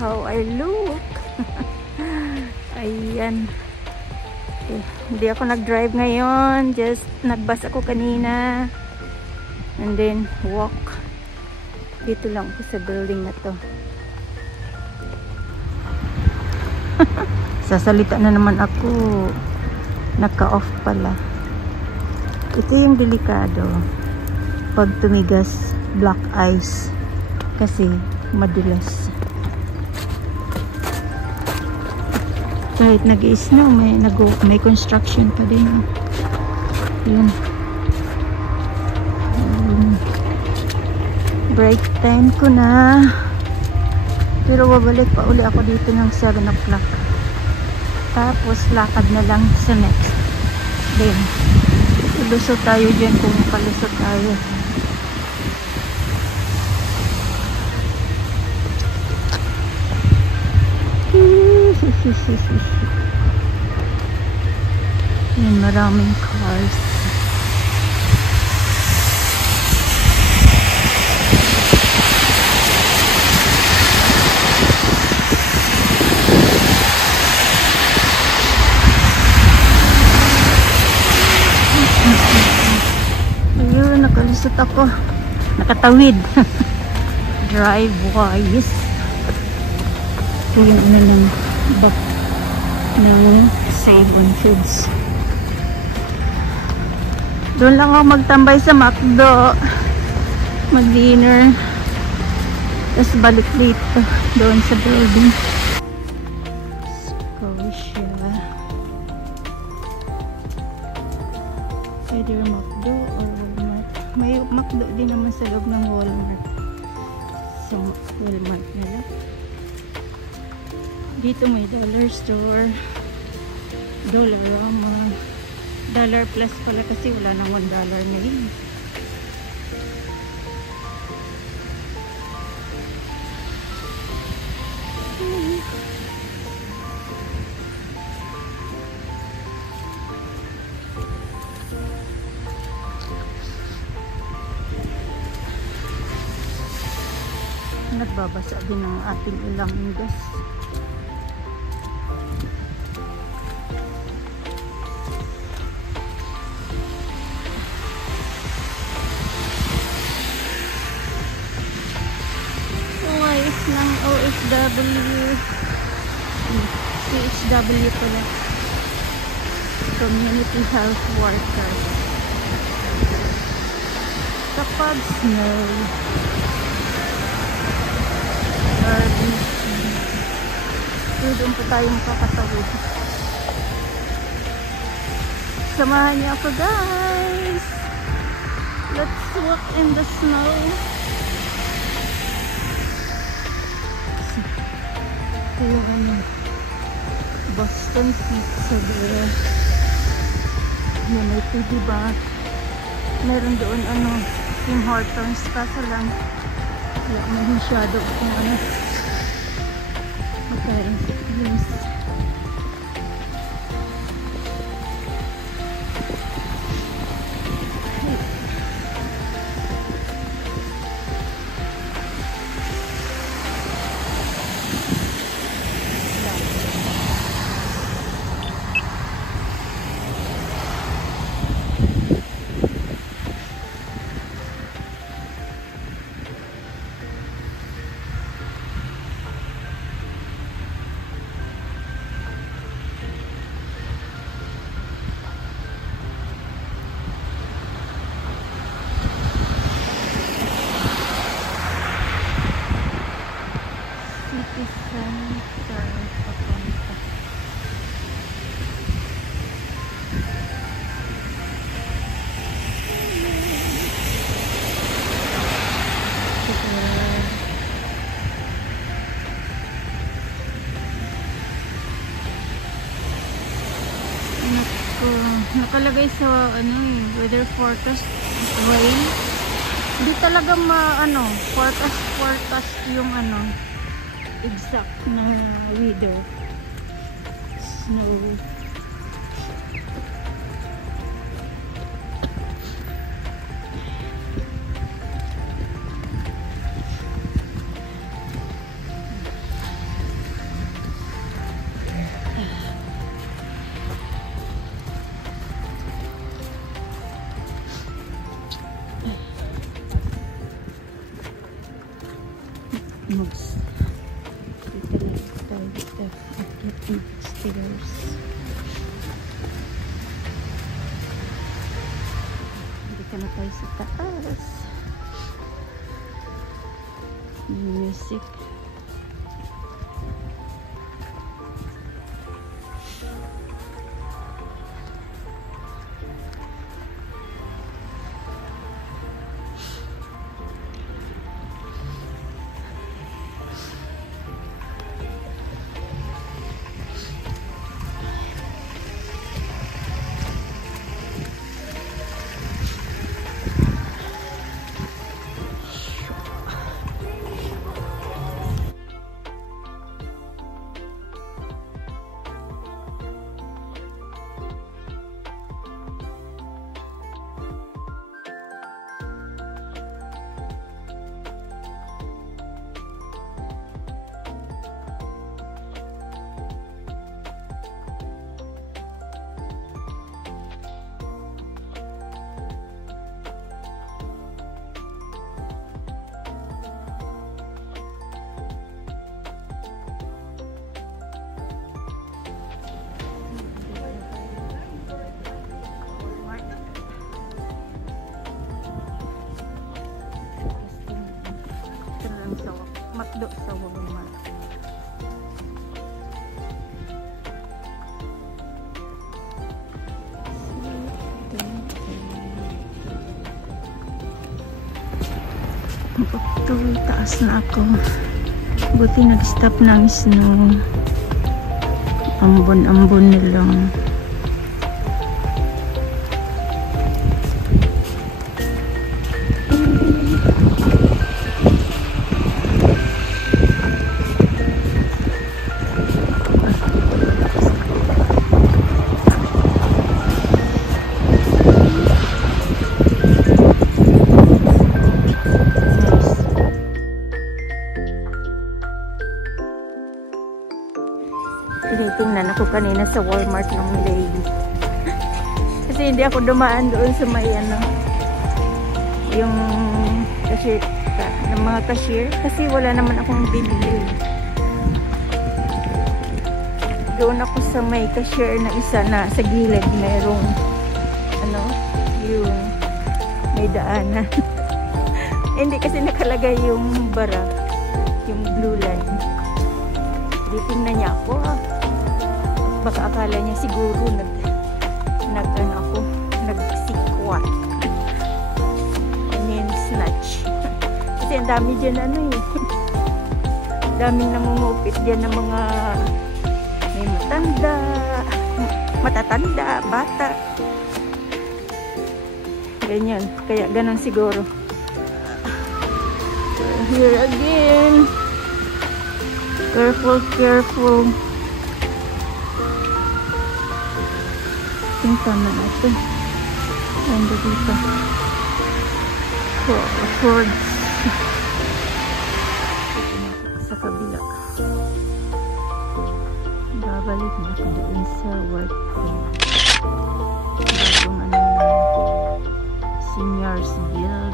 how I look. Ayan. Okay. Hindi ako nag-drive ngayon. Just nag-bus ako kanina. And then walk. Dito lang ako sa building na to. Sasalita na naman ako. Naka-off pala. Ito yung delikado. Pag tumigas, black ice. Kasi madulas. Kahit nag-i-snow, may construction pa din. Yun. Break time ko na. Pero babalik pa uli ako dito ng 7 o'clock. Tapos lakad na lang sa next. Then, lusot tayo dyan kung palusot tayo. Yan, maraming cars. Ayun, nakalusot ako. Nakatawid. Drive wise. Ito yung ano lang back ng Save on Foods. Doon lang ako magtambay sa McDo. Mag-dinner. Tapos balik dito. Doon sa building. Scotia. Either McDo or Walmart. May McDo din naman sa loob ng Walmart. So, Walmart nila. Dito may dollar store, Dollarama, Dollar Plus pala kasi wala nang $1 ngayon. Nagbabasa din ang ating ilang gas. Ng OFW CHW pala, Community Health Workers. Kapag snow doon po tayo makakatawid. Samahan niyo ako guys, let's walk in the snow. Yung ano, Boston Pizza there. Yan, may pwede ba? Meron doon ano, Tim Hortons, kaso lang wala may masyado kung ano magkain sa place. Nakalagay sa ano weather forecast rain. Hindi talaga forecast yung exact na weather. Snow. Dito na tayo sa taas. Music. Makdo sa Walmart. Tuloy taas na ako. Buti nag-stop ng snow. Ambon-ambon na lang. Tinitingnan ako kanina sa Walmart ng lady. Kasi hindi ako dumaan doon sa may ano, yung cashier, ng mga cashier. Kasi wala naman akong binili. Doon ako sa may cashier na isa na sa gilid merong ano, yung may daanan. Hindi kasi nakalagay yung bara, yung blue line. Tingnan niya ako. Baka akala niya siguro nagsikwat. I mean snatch. Kasi ang dami dyan ano eh. Daming nangungupit dyan ng mga may matanda, matatanda, bata. Ganyan. Kaya ganun siguro. Here again. Careful, careful. Yung tama na ito. Ganda dito. Swords. Sa kabila. Babalik na ako doon sa work ko. Bagong ano, seniors bill.